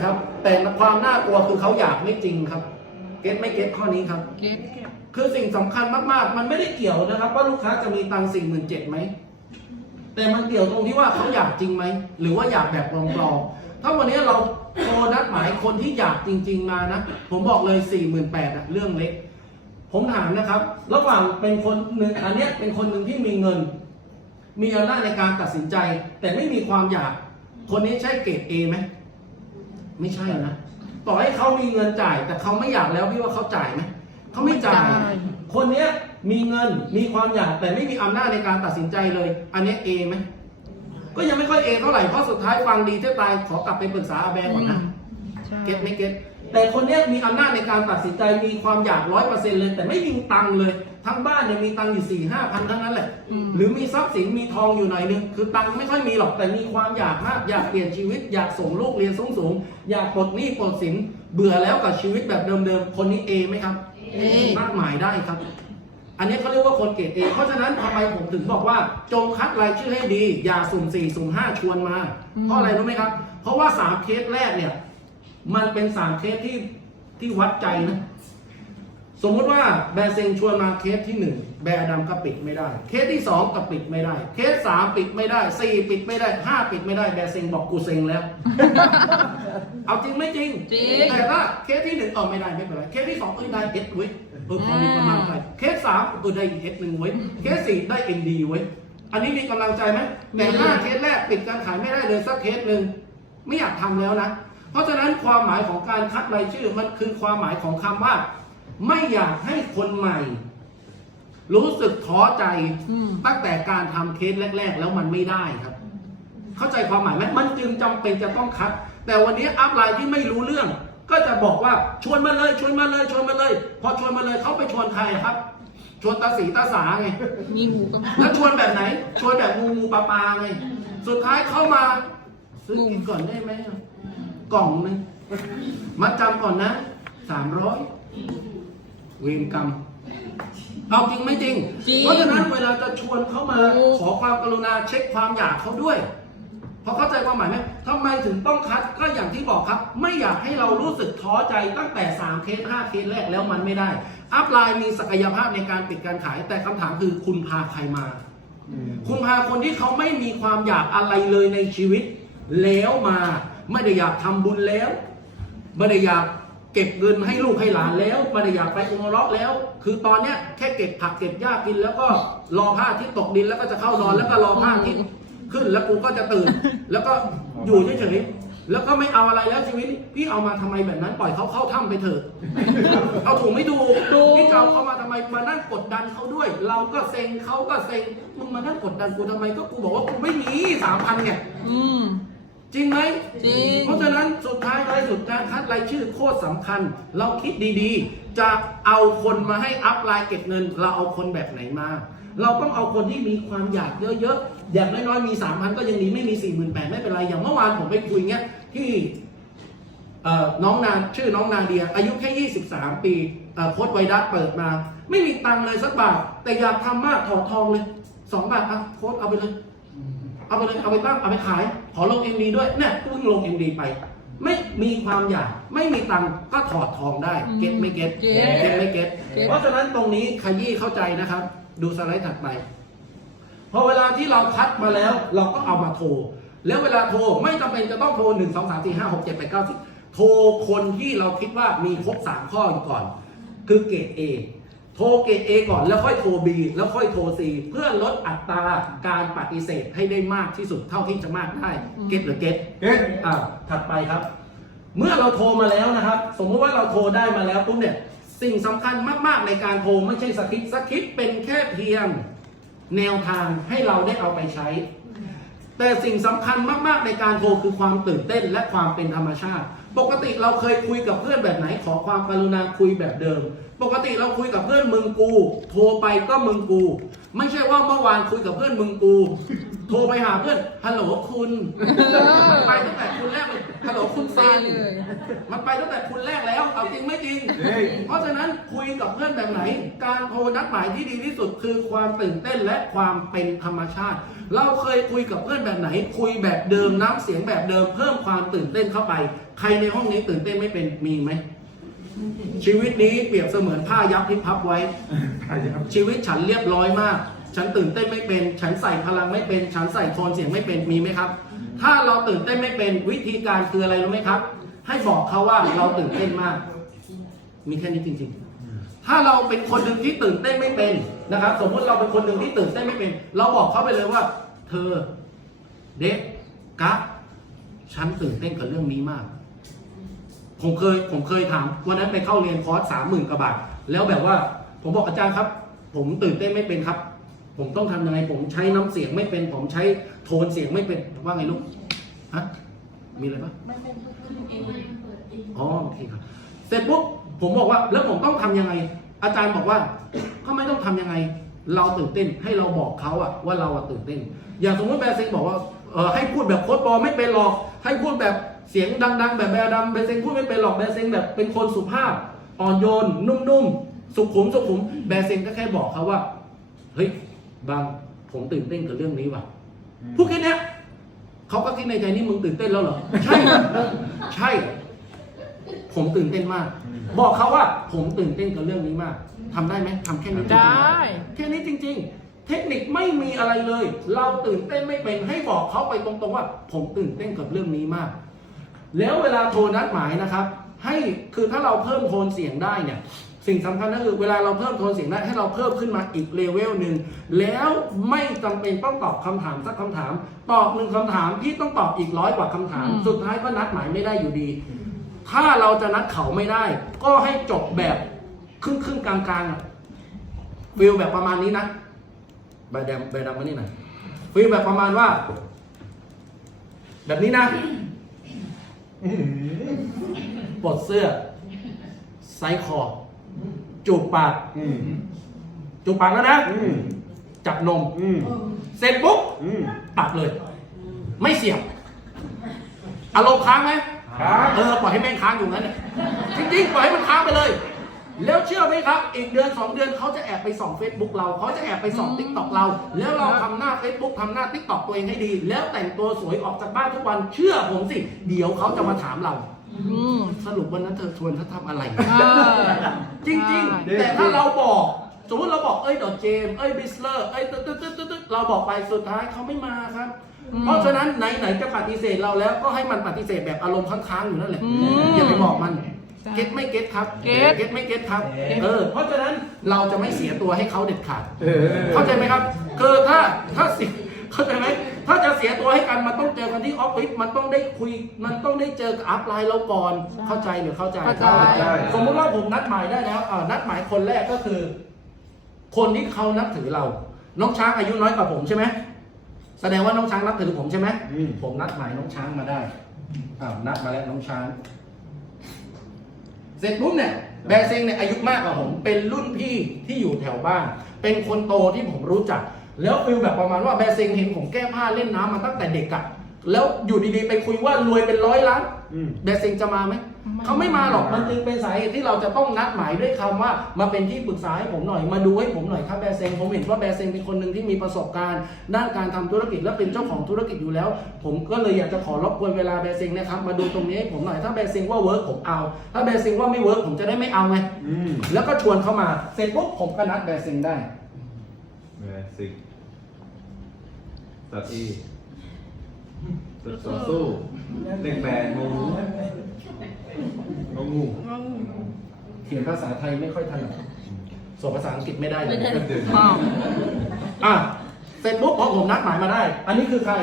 นะครับ แต่ความน่ากลัวคือเขาอยากไม่จริงครับ เก็ตไม่เก็ตข้อนี้ครับ เก็ตคือสิ่งสำคัญมากๆ มันไม่ได้เกี่ยวนะครับ ว่าลูกค้าจะมีตังค์สี่หมื่นเจ็ดไหม แต่มันเกี่ยวตรงที่ว่าเขาอยากจริงไหม หรือว่าอยากแบบปลอมๆ ถ้าวันนี้เราโทรนัดหมายคนที่อยากจริง ๆ มานะ ผมบอกเลยสี่หมื่นแปดอะเรื่องเล็ก ผมถามนะครับ ระหว่างเป็นคนหนึ่งอันเนี้ยเป็นคนหนึ่งที่มีเงิน มีอำนาจในการตัดสินใจ แต่ไม่มีความอยาก คนนี้ใช่เกรดเอไหม ไม่ใช่นะต่อให้เขามีเงินจ่าย แต่เขาไม่อยากแล้วพี่ว่าเขาจ่ายไหมเขาไม่จ่าย คนเนี้ยมีเงินมีความอยากแต่ไม่มีอำนาจในการตัดสินใจเลย อันเนี้เอไหมก็ยังไม่ค่อยเอเท่าไหร่เพราะสุดท้ายฟังดีเท่าตายขอกลับไปปรึกษาอาแบงก่อนนะใช่เก็ตไม่เก็ต แต่คนเนี้ยมีอำนาจในการตัดสินใจมีความอยากร้อยเปอร์เซ็นต์เลย แต่ไม่มีตังค์เลย ทั้งบ้านเนี่ยมีตังค์อยู่สี่ห้าพันทั้งนั้นแหละหรือมีทรัพย์สินมีทองอยู่หน่อยนึงคือตังค์ไม่ค่อยมีหรอกแต่มีความอยากมาก อยากเปลี่ยนชีวิต อยากส่งลูกเรียนสูงสูงๆอยากปลดหนี้ปลดสินเบื่อแล้วกับชีวิตแบบเดิมๆคนนี้เอไหมครับ เอนัดหมายได้ครับ อันนี้เขาเรียกว่าคนเกรดเอเพราะฉะนั้นทำไมผมถึงบอกว่า จงคัดรายชื่อให้ดี อย่าสุ่มสี่สุ่มห้าชวนมาเพราะอะไรรู้ไหมครับ เพราะว่าสามเคสแรกเนี่ย มันเป็นสามเคสที่ที่วัดใจนะ สมมุติว่าแบร์เซงชวนมาเคสที่หนึ่งแบร์ดำก็ปิดไม่ได้ เคสที่สองก็ปิดไม่ได้ เคสสามปิดไม่ได้สี่ปิดไม่ได้ห้าปิดไม่ได้แบร์เซงบอกกูเซ็งแล้ว เอาจริงไม่จริงจริง แต่ถ้าเคสที่หนึ่งเออไม่ได้ไม่เป็นไรเคสที่สองเอ้ยได้เอสเว้ยเออพอมีกำลังใจเคสสามเออได้เอสหนึ่งเว้ยเคสสี่ได้เอ็นดีเว้ยอันนี้มีกำลังใจไหมแต่ห้าเคสแรกปิดการขายไม่ได้เลยสักเคสหนึ่งไม่อยากทำแล้วนะ เพราะฉะนั้นความหมายของการคัดรายชื่อมันคือความหมายของคำว่า ไม่อยากให้คนใหม่ รู้สึกท้อใจอืมตั้งแต่การทำเคสแรก ๆ แล้วมันไม่ได้ครับ เข้าใจความหมายไหมมันจึงจำเป็นจะต้องคัด แต่วันนี้อัพไลน์ที่ไม่รู้เรื่อง ก็จะบอกว่าชวนมาเลยชวนมาเลยชวนมาเลย พอชวนมาเลยเขาไปชวนใครอะครับชวนตาสีตาสาไงมีหูกับแล้วชวนแบบไหน ชวนแบบงูงูปลาปลาไง สุดท้ายเข้ามา ซื้อกินก่อนได้ไหมอะ กล่องหนึงมาจำก่อนนะสามร้อยเวรกรรมเอาจริงไม่จริง จริงเพราะฉะนั้นเวลาจะชวนเขามาถูก ขอความกรุณาเช็คความอยากเขาด้วยพอเข้าใจความหมายไหมทำไมถึงต้องคัดก็อย่างที่บอกครับ ไม่อยากให้เรารู้สึกท้อใจตั้งแต่ 3 เคส 5 เคสแรกแล้วมันไม่ได้ อัพไลน์มีศักยภาพในการปิดการขาย แต่คำถามคือคุณพาใครมา คุณพาคนที่เขาไม่มีความอยากอะไรเลยในชีวิต แล้วมา ไม่ได้อยากทำบุญแล้ว ไม่ได้อยากเก็บเงินให้ลูกให้หลานแล้ว ไม่ได้อยากไปอุมเราะห์แล้ว คือตอนเนี้ยแค่เก็บผักเก็บหญ้ากิน แล้วก็รอผ้าที่ตกดินแล้วก็จะเข้านอนแล้วก็รอผ้าที่ขึ้นแล้วกูก็จะตื่น แล้วก็อยู่เฉยๆแล้วก็ไม่เอาอะไรแล้วชีวิตพี่เอามาทำไมแบบนั้น ปล่อยเขาเข้าถ้ำไปเถอะเอาถูกไม่ถูกถูกพี่เกาเขามาทำไมมานั่งกดดันเขาด้วย เราก็เซ็งเขาก็เซ็งมึงมานั่งกดดันกูทำไมก็กูบอกว่ากูไม่มีสามพันเนี่ย อืม จริงไหมจริง เพราะฉะนั้นสุดท้ายท้ายสุดการคัดรายชื่อโคตรสำคัญ เราคิดดีๆ จะเอาคนมาให้อัพไลน์เก็บเงิน เราเอาคนแบบไหนมา เราต้องเอาคนที่มีความอยากเยอะๆ อย่างน้อยๆ มีสามพันก็ยังดีไม่มีสี่หมื่นแปดไม่เป็นไรอย่างเมื่อวานผมไปคุยเงี้ยที่เอ่อน้องนาชื่อน้องนาเดีย อายุแค่ 23 ปีเอ่อโค้ดไวดัสเปิดมา ไม่มีตังค์เลยสักบาทแต่อยากทำมากถอดทองเลยสองบาทอะโค้ดเอาไปเลย เอาไปเลยเอาไปตั้งเอาไปขาย ขอลง MD ด้วยเนี่ยเพิ่งลง MD ไป ไม่มีความอยาก ไม่มีตังค์ก็ถอดทองได้อืมเก็ตไม่เก็ตเก็ตเก็ตไม่เก็ตเก็ตเพราะฉะนั้นตรงนี้ขยี้เข้าใจนะครับ ดูสไลด์ถัดไปพอเวลาที่เราคัดมาแล้ว เราก็เอามาโทร แล้วเวลาโทรไม่จำเป็นจะต้องโทร1 2 3 4 5 6 7 8 9 10โทรคนที่เราคิดว่ามีครบ3ข้ออยู่ก่อน คือเกรด A โทรเกรด A ก่อนแล้วค่อยโทร B แล้วค่อยโทร C เพื่อลดอัตราการปฏิเสธให้ได้มากที่สุดเท่าที่จะมากได้เก็ตหรือเก็ตเอ๊ะอ่าถัดไปครับ เมื่อเราโทรมาแล้วนะครับ สมมติว่าเราโทรได้มาแล้วปุ๊บเนี่ยสิ่งสำคัญมาก ๆ ในการโทรไม่ใช่สคริปต์สคริปต์เป็นแค่เพียงแนวทางให้เราได้เอาไปใช้ แต่สิ่งสำคัญมาก ๆ ในการโทรคือความตื่นเต้นและความเป็นธรรมชาติ ปกติเราเคยคุยกับเพื่อนแบบไหนขอความกรุณาคุยแบบเดิม ปกติเราคุยกับเพื่อนมึงกู โทรไปก็มึงกู ไม่ใช่ว่าเมื่อวานคุยกับเพื่อนมึงกู โทรไปหาเพื่อนฮัลโหลคุณมันไปตั้งแต่คุณแรกเลยฮัลโหลคุณซินมันไปตั้งแต่คุณแรกแล้วเอาจริงไม่จริงเฮ้ยเพราะฉะนั้นคุยกับเพื่อนแบบไหน การโทรนัดหมายที่ดีที่สุดคือความตื่นเต้นและความเป็นธรรมชาติ เราเคยคุยกับเพื่อนแบบไหน คุยแบบเดิมน้ำเสียงแบบเดิม เพิ่มความตื่นเต้นเข้าไป ใครในห้องนี้ตื่นเต้นไม่เป็นมีไหม ชีวิตนี้เปรียบเสมือนผ้ายับที่พับไว้ใช่ครับชีวิตฉันเรียบร้อยมาก ฉันตื่นเต้นไม่เป็น ฉันใส่พลังไม่เป็น ฉันใส่โทนเสียงไม่เป็นมีไหมครับ ถ้าเราตื่นเต้นไม่เป็นวิธีการคืออะไรรู้ไหมครับ ให้บอกเขาว่าเราตื่นเต้นมาก มีแค่นี้จริง ๆถ้าเราเป็นคนหนึ่งที่ตื่นเต้นไม่เป็นนะครับ สมมติเราเป็นคนหนึ่งที่ตื่นเต้นไม่เป็น เราบอกเขาไปเลยว่า เธอ เด็กกะฉันตื่นเต้นกับเรื่องนี้มาก ผมเคยผมเคยถามวันนั้นไปเข้าเรียนคอร์สสามหมื่นกว่าบาท แล้วแบบว่าผมบอกอาจารย์ครับ ผมตื่นเต้นไม่เป็นครับ ผมต้องทำยังไงผมใช้น้ำเสียงไม่เป็น ผมใช้โทนเสียงไม่เป็นว่าไงลูกฮะมีอะไรปะมันเป็นขึ้นเองอ๋อโอเคครับ เสร็จปุ๊บผมบอกว่าแล้วผมต้องทำยังไง อาจารย์บอกว่า ก็ไม่ต้องทำยังไง เราตื่นเต้นให้เราบอกเขาอะว่าเราอะตื่นเต้น อย่างสมมติแบร์เซงบอกว่าเออให้พูดแบบโค้ดบอลไม่เป็นหรอกให้พูดแบบ เสียงดัง ๆ แบบแบร์ดำแบร์เซงพูดไม่เป็นหรอกแบร์เซงแบบเป็นคนสุภาพ อ่อนโยน นุ่มๆ สุขุมสุขุมแบร์เซงก็แค่บอกเขาว่า เฮ้ยบางผมตื่นเต้นกับเรื่องนี้ว่ะพูดแค่เนี้ยเขาก็คิดในใจนี่มึงตื่นเต้นแล้วเหรอ ใช่ใช่ ผมตื่นเต้นมาก บอกเขาว่า ผมตื่นเต้นกับเรื่องนี้มากทำได้ไหมทำแค่นี้จริงๆได้แค่นี้จริง ๆ เทคนิคไม่มีอะไรเลย เราตื่นเต้นไม่เป็นให้บอกเขาไปตรงๆว่า ผมตื่นเต้นกับเรื่องนี้มาก แล้วเวลาโทรนัดหมายนะครับ ให้คือถ้าเราเพิ่มโทนเสียงได้เนี่ยสิ่งสำคัญก็คือเวลาเราเพิ่มโทนเสียงได้ให้เราเพิ่มขึ้นมาอีกเลเวลหนึ่งแล้วไม่จำเป็นต้องตอบคำถามสักคำถาม ตอบหนึ่งคำถามที่ต้องตอบอีกร้อยกว่าคำถามอืมสุดท้ายก็นัดหมายไม่ได้อยู่ดี ถ้าเราจะนัดเขาไม่ได้ ก็ให้จบแบบครึ่งครึ่งๆกลางๆอะฟิลแบบประมาณนี้นะใบแดงใบดำมานี่หน่อยฟิลแบบประมาณว่า แบบนี้นะ ปลดเสื้อ ไซส์คอ จูบปาก อืมจูบปากแล้วนะ อืมจับนม อืมเสร็จปุ๊บอืมตัดเลย ไม่เสียบ อารมณ์ค้างไหม ครับ เออ ปล่อยให้แม่งค้างอยู่งั้นเนี่ยจริงๆ ปล่อยให้มันค้างไปเลย แล้วเชื่อไหมครับ อีกเดือนสองเดือนเขาจะแอบไปส่อง Facebook เราเขาจะแอบไปส่อง t ิ k t o k เรา แล้วเราทำหน้า Facebook ทำหน้า t ิ k t o k ตัวเองให้ดี แล้วแต่งตัวสวยออกจากบ้านทุกวันเชื่อผมสิ เดี๋ยวเขาจะมาถามเรา อืม สรุปวันนั้นเธอชวนเขาทำอะไรเออจริงใช่ๆแต่ถ้าเราบอก สมมติเราบอกเอ้ยดอทเจมเอ้ยบิสเลอร์เอ้ยตึ๊ดตึ๊ดตึ๊ดตึ๊ดตึ๊ดเราบอกไปสุดท้ายเขาไม่มาครับอืมเพราะฉะนั้นไหนๆจะปฏิเสธเราแล้วก็ให้มันปฏิเสธแบบอารมณ์ค้างๆอยู่นั่นแหละอืมอย่าไปบอกมันใช่ เก็ตไม่เก็ตครับเก็ตเก็ตไม่เก็ตครับเก็ตเออ เพราะฉะนั้นเราจะไม่เสียตัวให้เขาเด็ดขาด เออ เข้าใจไหมครับ คือถ้าถ้าเสียเข้าใจไหมถ้าจะเสียตัวให้กันมันต้องเจอกันที่ออฟฟิศมันต้องได้คุย มันต้องได้เจอกับอัพไลน์เราก่อน เข้าใจหรือเข้าใจเข้าใจใช่สมมติว่าผมนัดหมายได้แล้วอ่านัดหมายคนแรกก็คือ คนที่เขานับถือเรา น้องช้างอายุน้อยกว่าผมใช่ไหมแสดงว่าน้องช้างนับถือผมใช่ไหมอืม ผมนัดหมายน้องช้างมาได้อ้าวนัดมาแล้วน้องช้าง เสร็จปุ๊บเนี่ยแบร์เซงเนี่ยอายุมากกว่าผม เป็นรุ่นพี่ที่อยู่แถวบ้าน เป็นคนโตที่ผมรู้จัก แล้วฟิลแบบประมาณว่าแบร์เซงเห็นผมแก้ผ้าเล่นน้ำมาตั้งแต่เด็กอะ แล้วอยู่ดีๆไปคุยว่ารวยเป็นร้อยล้านอืมแบร์เซงจะมาไหมไม่เขาไม่มาหรอกมันจึงเป็นสาเหตุที่เราจะต้องนัดหมายด้วยคำว่ามาเป็นที่ปรึกษาให้ผมหน่อยมาดูให้ผมหน่อยครับแบร์เซงผมเห็นว่าแบร์เซงเป็นคนหนึ่งที่มีประสบการณ์ด้านการทำธุรกิจและเป็นเจ้าของธุรกิจอยู่แล้ว ผมก็เลยอยากจะขอรบกวนเวลาแบร์เซงนะครับมาดูตรงนี้ให้ผมหน่อยถ้าแบร์เซงว่าเวิร์กผมเอา ถ้าแบร์เซงว่าไม่เวิร์กผมจะได้ไม่เอาไงอืมแล้วก็ชวนเขามาเสร็จปุ๊บผมก็นัดแบร์เซงได้ แมสิกตัดอี ตัดต่อสู้เด็กแบนงงงงงูเขียนภาษาไทยไม่ค่อยถนัดส่วนภาษาอังกฤษไม่ได้เลยเดินอ้าวอะ เสร็จปุ๊บพอผมนัดหมายมาได้ อันนี้คือใคร